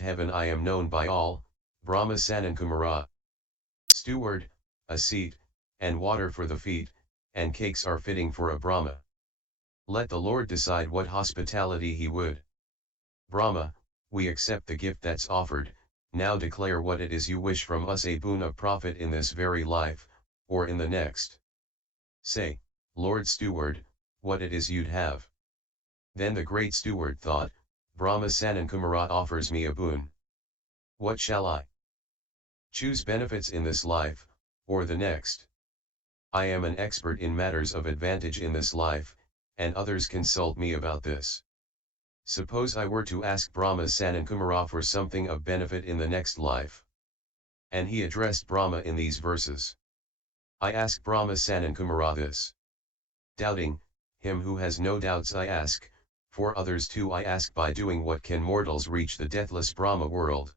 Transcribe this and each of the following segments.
heaven I am known by all, Brahma Sanankumara. Steward, a seat, and water for the feet, and cakes are fitting for a Brahma. Let the Lord decide what hospitality he would. Brahma, we accept the gift that's offered, now declare what it is you wish from us, a boon of profit in this very life, or in the next. Say, Lord Steward, what it is you'd have. Then the great steward thought, Brahma Sanankumara offers me a boon. What shall I choose, benefits in this life, or the next? I am an expert in matters of advantage in this life, and others consult me about this. Suppose I were to ask Brahma Sanankumara for something of benefit in the next life. And he addressed Brahma in these verses. I ask Brahma Sanankumara this. Doubting, him who has no doubts I ask, for others too I ask, by doing what can mortals reach the deathless Brahma-world?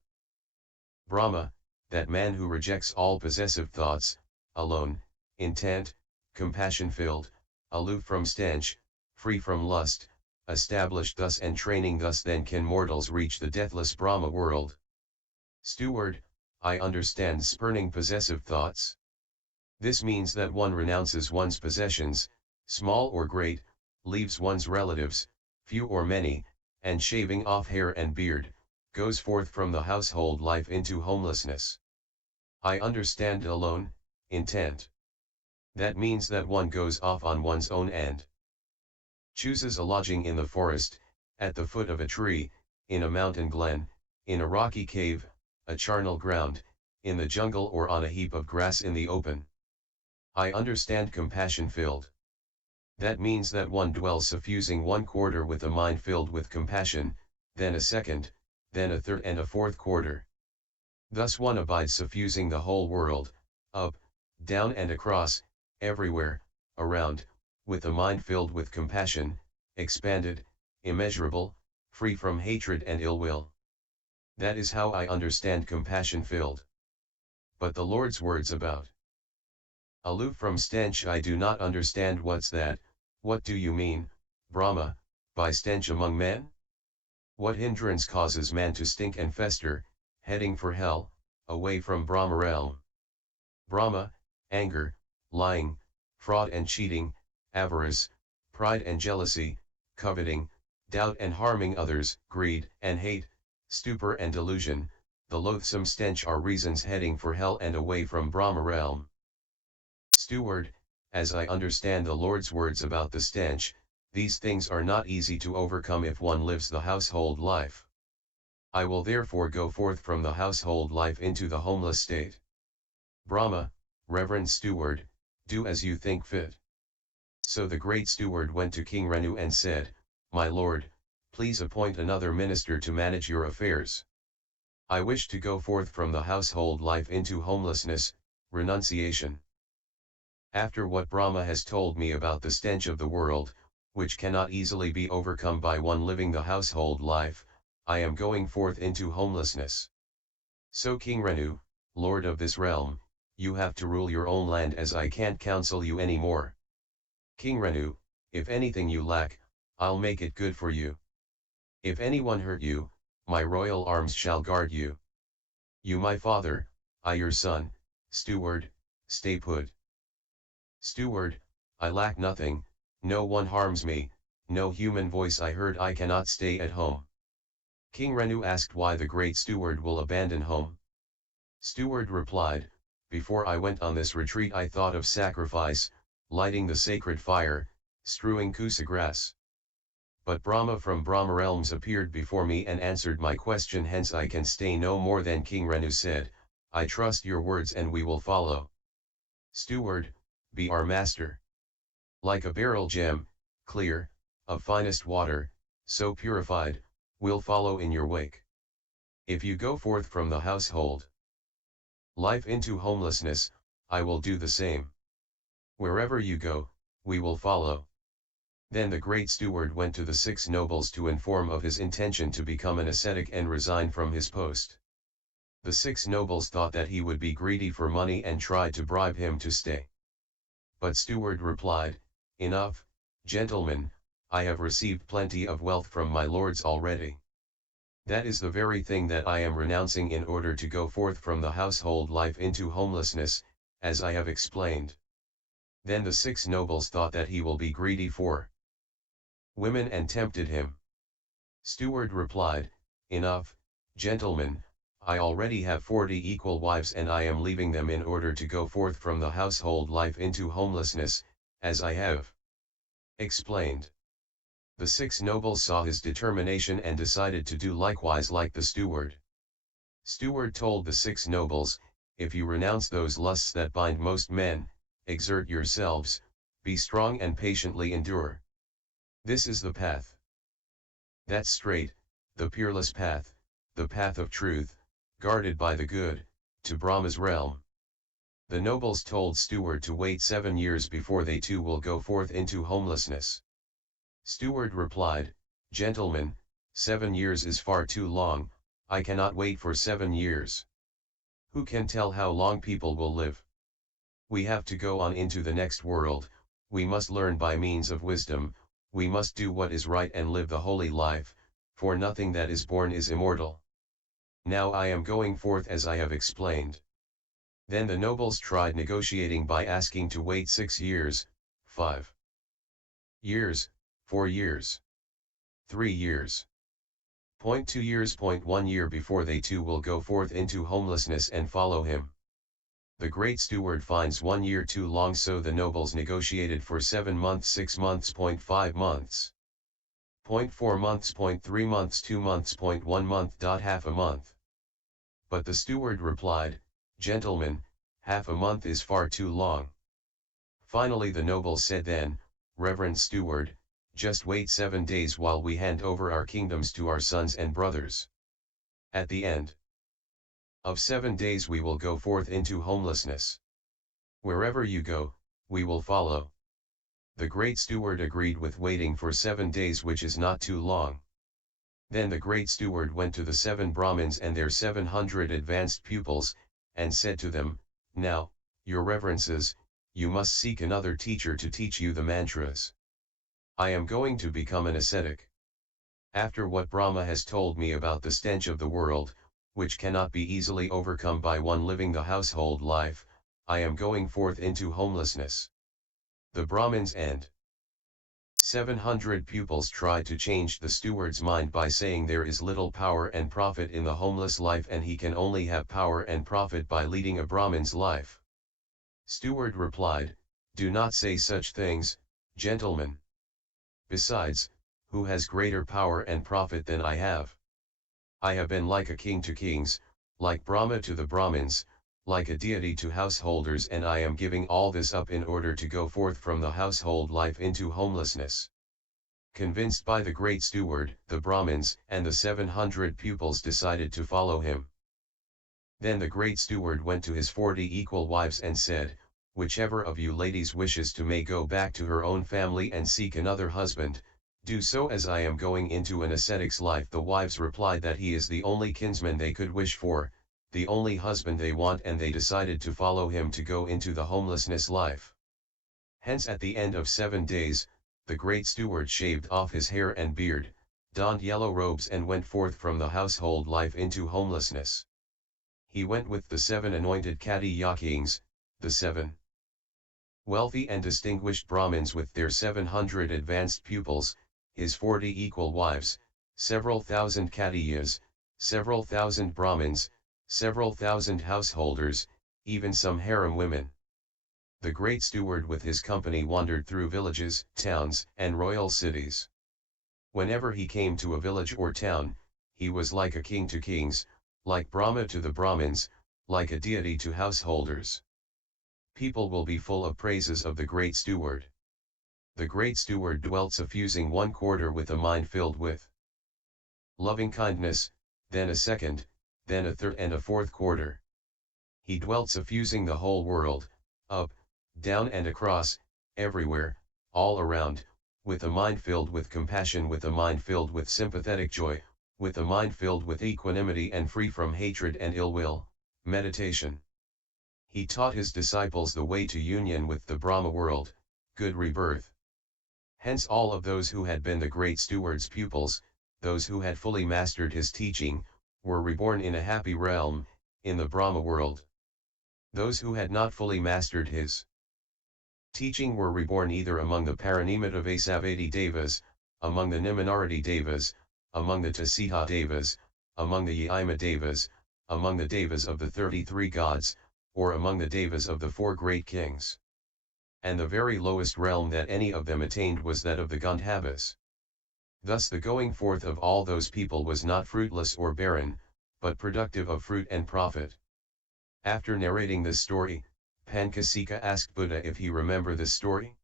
Brahma, that man who rejects all possessive thoughts, alone, intent, compassion-filled, aloof from stench, free from lust, established thus and training thus, then can mortals reach the deathless Brahma-world. Steward, I understand spurning possessive thoughts. This means that one renounces one's possessions, small or great, leaves one's relatives, few or many, and shaving off hair and beard, goes forth from the household life into homelessness. I understand alone, intent. That means that one goes off on one's own and chooses a lodging in the forest, at the foot of a tree, in a mountain glen, in a rocky cave, a charnel ground, in the jungle, or on a heap of grass in the open. I understand compassion-filled. That means that one dwells suffusing one quarter with a mind filled with compassion, then a second, then a third and a fourth quarter. Thus one abides suffusing the whole world, up, down and across, everywhere, around, with a mind filled with compassion, expanded, immeasurable, free from hatred and ill will. That is how I understand compassion-filled. But the Lord's words about aloof from stench, I do not understand. What's that? What do you mean, Brahma, by stench among men? What hindrance causes man to stink and fester, heading for hell, away from Brahma realm? Brahma, anger, lying, fraud and cheating, avarice, pride and jealousy, coveting, doubt and harming others, greed and hate, stupor and delusion, the loathsome stench are reasons heading for hell and away from Brahma realm. Steward, as I understand the Lord's words about the stench, these things are not easy to overcome if one lives the household life. I will therefore go forth from the household life into the homeless state. Brahma, Reverend Steward, do as you think fit. So the great steward went to King Renu and said, My lord, please appoint another minister to manage your affairs. I wish to go forth from the household life into homelessness, renunciation. After what Brahma has told me about the stench of the world, which cannot easily be overcome by one living the household life, I am going forth into homelessness. So King Renu, lord of this realm, you have to rule your own land, as I can't counsel you any more. King Renu, if anything you lack, I'll make it good for you. If anyone hurt you, my royal arms shall guard you. You my father, I your son, steward, stay put. Steward, I lack nothing, no one harms me, no human voice I heard, I cannot stay at home. King Renu asked why the great steward will abandon home. Steward replied, Before I went on this retreat I thought of sacrifice, lighting the sacred fire, strewing kusa grass. But Brahma from Brahma realms appeared before me and answered my question, hence I can stay no more. Then King Renu said, I trust your words and we will follow. Steward, be our master. Like a beryl gem, clear, of finest water, so purified, we'll follow in your wake. If you go forth from the household life into homelessness, I will do the same. Wherever you go, we will follow. Then the great steward went to the 6 nobles to inform of his intention to become an ascetic and resign from his post. The 6 nobles thought that he would be greedy for money and tried to bribe him to stay. But steward replied, Enough, gentlemen, I have received plenty of wealth from my lords already. That is the very thing that I am renouncing in order to go forth from the household life into homelessness, as I have explained. Then the 6 nobles thought that he will be greedy for women and tempted him. Steward replied, "Enough, gentlemen, I already have 40 equal wives and I am leaving them in order to go forth from the household life into homelessness, as I have explained." The 6 nobles saw his determination and decided to do likewise like the steward. Steward told the 6 nobles, "If you renounce those lusts that bind most men, exert yourselves, be strong and patiently endure. This is the path. That's straight, the peerless path, the path of truth, guarded by the good, to Brahma's realm." The nobles told Steward to wait 7 years before they too will go forth into homelessness. Steward replied, "Gentlemen, 7 years is far too long, I cannot wait for 7 years. Who can tell how long people will live? We have to go on into the next world, we must learn by means of wisdom, we must do what is right and live the holy life, for nothing that is born is immortal. Now I am going forth as I have explained." Then the nobles tried negotiating by asking to wait 6 years, 5 years, 4 years, 3 years, 2 years, 1 year before they too will go forth into homelessness and follow him. The great steward finds 1 year too long, so the nobles negotiated for 7 months, 6 months, 5 months, 4 months, 3 months, 2 months, 1 month, half a month. But the steward replied, "Gentlemen, half a month is far too long." Finally the nobles said then, "Reverend steward, just wait 7 days while we hand over our kingdoms to our sons and brothers. At the end of 7 days we will go forth into homelessness. Wherever you go, we will follow." The great steward agreed with waiting for 7 days, which is not too long. Then the great steward went to the 7 Brahmins and their 700 advanced pupils, and said to them, "Now, your reverences, you must seek another teacher to teach you the mantras. I am going to become an ascetic. After what Brahma has told me about the stench of the world, which cannot be easily overcome by one living the household life, I am going forth into homelessness." The Brahmins and 700 pupils tried to change the steward's mind by saying there is little power and profit in the homeless life and he can only have power and profit by leading a Brahmin's life. Steward replied, "Do not say such things, gentlemen. Besides, who has greater power and profit than I have? I have been like a king to kings, like Brahma to the Brahmins, like a deity to householders, and I am giving all this up in order to go forth from the household life into homelessness." Convinced by the great steward, the Brahmins and the 700 pupils decided to follow him. Then the great steward went to his 40 equal wives and said, "Whichever of you ladies wishes to may go back to her own family and seek another husband, do so, as I am going into an ascetic's life." The wives replied that he is the only kinsman they could wish for, the only husband they want, and they decided to follow him to go into the homelessness life. Hence at the end of 7 days, the great steward shaved off his hair and beard, donned yellow robes and went forth from the household life into homelessness. He went with the 7 anointed Kati kings, the 7 wealthy and distinguished Brahmins with their 700 advanced pupils, his 40 equal wives, several thousand Katiyas, several thousand Brahmins, several thousand householders, even some harem women. The great steward with his company wandered through villages, towns, and royal cities. Whenever he came to a village or town, he was like a king to kings, like Brahma to the Brahmins, like a deity to householders. People will be full of praises of the great steward. The great steward dwelt suffusing 1/4 with a mind filled with loving kindness, then a second, then a third and a 4th quarter. He dwelt suffusing the whole world, up, down and across, everywhere, all around, with a mind filled with compassion, with a mind filled with sympathetic joy, with a mind filled with equanimity and free from hatred and ill will, meditation. He taught his disciples the way to union with the Brahma-world, good rebirth. Hence all of those who had been the great steward's pupils, those who had fully mastered his teaching, were reborn in a happy realm, in the Brahma-world. Those who had not fully mastered his teaching were reborn either among the Paranimata Vasavadi Devas, among the Nibbana Devas, among the Tasita Devas, among the Yaima Devas, among the Devas of the 33 gods, or among the Devas of the 4 great kings. And the very lowest realm that any of them attained was that of the Gandhavas. Thus the going forth of all those people was not fruitless or barren, but productive of fruit and profit. After narrating this story, Pancasikha asked Buddha if he remembered this story.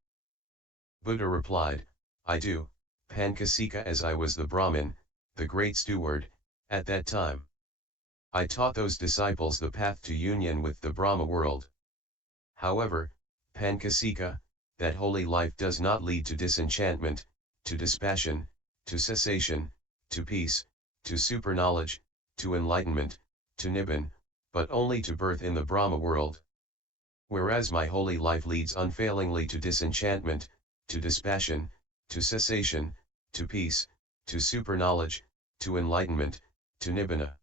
Buddha replied, I do, Pancasikha, as I was the Brahmin, the Great Steward, at that time. I taught those disciples the path to union with the Brahma-world. However, Pancasikha, that holy life does not lead to disenchantment, to dispassion, to cessation, to peace, to superknowledge, to enlightenment, to Nibban, but only to birth in the Brahma-world. Whereas my holy life leads unfailingly to disenchantment, to dispassion, to cessation, to peace, to superknowledge, to enlightenment, to Nibbana.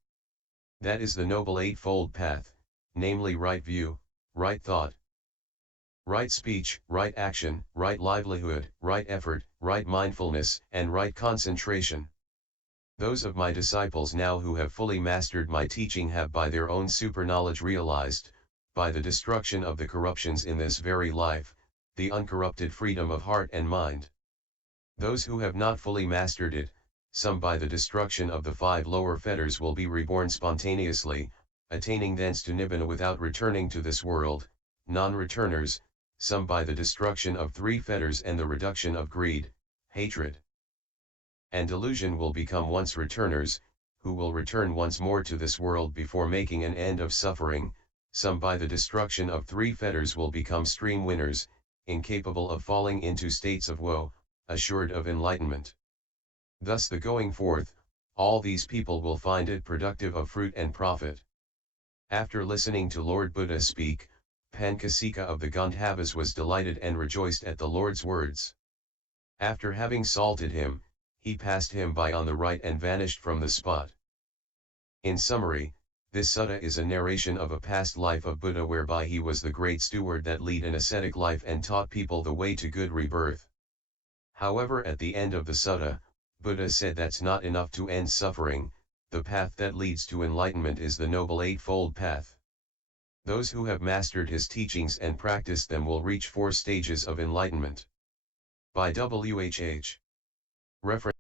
That is the Noble Eightfold Path, namely right view, right thought, right speech, right action, right livelihood, right effort, right mindfulness, and right concentration. Those of my disciples now who have fully mastered my teaching have by their own superknowledge realized, by the destruction of the corruptions in this very life, the uncorrupted freedom of heart and mind. Those who have not fully mastered it, some by the destruction of the 5 lower fetters will be reborn spontaneously, attaining thence to Nibbana without returning to this world, non-returners, some by the destruction of 3 fetters and the reduction of greed, hatred, and delusion will become once returners, who will return once more to this world before making an end of suffering. Some by the destruction of 3 fetters will become stream winners, incapable of falling into states of woe, assured of enlightenment. Thus the going forth, all these people will find it productive of fruit and profit. After listening to Lord Buddha speak, Pancasikha of the Gandhavas was delighted and rejoiced at the Lord's words. After having saluted him, he passed him by on the right and vanished from the spot. In summary, this sutta is a narration of a past life of Buddha whereby he was the great steward that lead an ascetic life and taught people the way to good rebirth. However, at the end of the sutta, Buddha said that's not enough to end suffering, the path that leads to enlightenment is the Noble Eightfold Path. Those who have mastered his teachings and practiced them will reach 4 stages of enlightenment. By WHH. Reference